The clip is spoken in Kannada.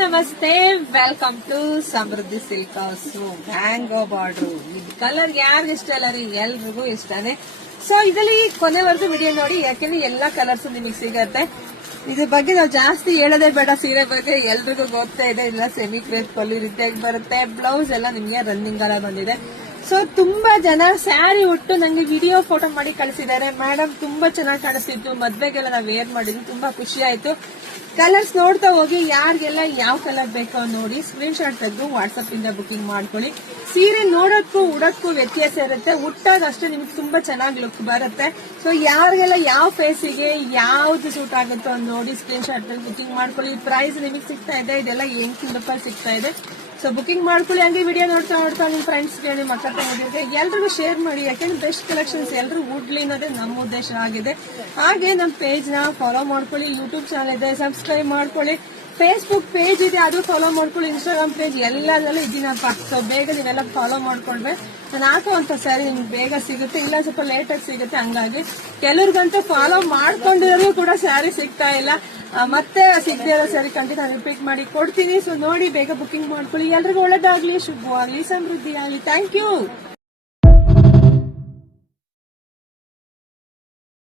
ನಮಸ್ತೆ, welcome to Samruddhi silk house. Mango border ಇದು ಕಲರ್ ಯಾರಿಗ ಇಷ್ಟ ಅಲ್ಲ ರೀ, ಎಲ್ರಿಗೂ ಇಷ್ಟನೇ. ಸೊ ಇದರಲ್ಲಿ ಕೊನೆವರೆಗೂ ವಿಡಿಯೋ ನೋಡಿ, ಯಾಕೆಂದ್ರೆ ಎಲ್ಲಾ ಕಲರ್ಸ್ ನಿಮಗೆ ಸಿಗತ್ತೆ. ಇದ್ರ ಬಗ್ಗೆ ನಾವು ಜಾಸ್ತಿ ಹೇಳೋದೇ ಬೇಡ. ಸೀರೆ ಬಗ್ಗೆ ಎಲ್ರಿಗೂ ಗೊತ್ತೇ ಇದೆ. ಇಲ್ಲ ಸೆಮಿ ಕ್ರೇಪ್ ಪಲ್ಲು ರೀತಿಯಾಗಿ ಬರುತ್ತೆ. ಬ್ಲೌಸ್ ಎಲ್ಲ ನಿಮಗೆ ರನ್ನಿಂಗ್ ಎಲ್ಲ ಬಂದಿದೆ. ಸೊ ತುಂಬಾ ಜನ ಸ್ಯಾರಿ ಉಟ್ಟು ನಂಗೆ ವಿಡಿಯೋ ಫೋಟೋ ಮಾಡಿ ಕಳಿಸಿದ್ದಾರೆ. ಮೇಡಮ್ ತುಂಬಾ ಚೆನ್ನಾಗಿ ಕಾಣಿಸ್ತಿತ್ತು, ಮದ್ವೆಗೆಲ್ಲ ನಾವ್ ವೇರ್ ಮಾಡಿದ್ವಿ, ತುಂಬಾ ಖುಷಿ ಆಯ್ತು. ಕಲರ್ಸ್ ನೋಡ್ತಾ ಹೋಗಿ, ಯಾರಿಗೆಲ್ಲ ಯಾವ ಕಲರ್ ಬೇಕೋ ನೋಡಿ ಸ್ಕ್ರೀನ್ ಶಾಟ್ ತೆಗೆದು ವಾಟ್ಸ್ಆಪ್ ಇಂದ ಬುಕಿಂಗ್ ಮಾಡ್ಕೊಳ್ಳಿ. ಸೀರೆ ನೋಡೋದಕ್ಕೂ ಉಡೋದಕ್ಕೂ ವ್ಯತ್ಯಾಸ ಇರುತ್ತೆ. ಉಟ್ಟಾಗ ಅಷ್ಟೇ ನಿಮ್ಗೆ ತುಂಬಾ ಚೆನ್ನಾಗಿ ಲುಕ್ ಬರುತ್ತೆ. ಸೊ ಯಾರಿಗೆಲ್ಲ ಯಾವ ಫೇಸಿಗೆ ಯಾವ್ದು ಸೂಟ್ ಆಗುತ್ತೋ ಅಂತ ನೋಡಿ ಸ್ಕ್ರೀನ್ ಶಾಟ್ ತೆಗೆದು ಬುಕಿಂಗ್ ಮಾಡ್ಕೊಳ್ಳಿ. ಪ್ರೈಸ್ ನಿಮಗೆ ಸಿಗ್ತಾ ಇದೆ, ಇದೆಲ್ಲ 800 ರೂಪಾಯಿ ಸಿಗ್ತಾ ಇದೆ. ಸೊ ಬುಕಿಂಗ್ ಮಾಡ್ಕೊಳ್ಳಿ. ಹಂಗೆ ವಿಡಿಯೋ ನೋಡ್ತಾ ನಿಮ್ ಫ್ರೆಂಡ್ಸ್ ಹೇಳಿ, ಮಕ್ಕಳ ತಂಗಿದ್ರೆ ಎಲ್ರಿಗೂ ಶೇರ್ ಮಾಡಿ. ಯಾಕೆಂದ್ರೆ ಬೆಸ್ಟ್ ಕಲೆಕ್ಷನ್ಸ್ ಎಲ್ರು ಉಡ್ಲಿ ಅನ್ನೋದೇ ನಮ್ಮ ಉದ್ದೇಶ ಆಗಿದೆ. ಹಾಗೆ ನಮ್ಮ ಪೇಜ್ ನ ಫಾಲೋ ಮಾಡ್ಕೊಳ್ಳಿ. ಯೂಟ್ಯೂಬ್ ಚಾನಲ್ ಇದೆ, ಸಬ್ಸ್ಕ್ರೈಬ್ ಮಾಡ್ಕೊಳ್ಳಿ. ಫೇಸ್ಬುಕ್ ಪೇಜ್ ಇದೆ, ಅದು ಫಾಲೋ ಮಾಡ್ಕೊಳ್ಳಿ. ಇನ್ಸ್ಟಾಗ್ರಾಮ್ ಪೇಜ್ ಎಲ್ಲದರಲ್ಲೂ ಇದೀನಪ್ಪ. ಸೊ ಬೇಗ ನೀವೆಲ್ಲ ಫಾಲೋ ಮಾಡ್ಕೊಂಡ್ರೆ ನಾನು ಹಾಕುವಂತ ಸ್ಯಾರಿ ನಿಮ್ಗೆ ಬೇಗ ಸಿಗುತ್ತೆ. ಇಲ್ಲ ಸ್ವಲ್ಪ ಲೇಟ್ ಆಗಿ ಸಿಗುತ್ತೆ. ಹಂಗಾಗಿ ಕೆಲವ್ರಿಗಂತೂ ಫಾಲೋ ಮಾಡ್ಕೊಂಡಿರೋರು ಕೂಡ ಸ್ಯಾರಿ ಸಿಗ್ತಾ ಇಲ್ಲ. ಮತ್ತೆ ಸಿಗದೆ ಇರೋ ಸ್ಯಾರಿ ಖಂಡಿತ ನಾನು ರಿಪೀಟ್ ಮಾಡಿ ಕೊಡ್ತೀನಿ. ಸೊ ನೋಡಿ ಬೇಗ ಬುಕಿಂಗ್ ಮಾಡ್ಕೊಳ್ಳಿ. ಎಲ್ರಿಗೂ ಒಳ್ಳೇದಾಗ್ಲಿ, ಶುಭವಾಗ್ಲಿ, ಸಮೃದ್ಧಿ ಆಗ್ಲಿ. Thank you.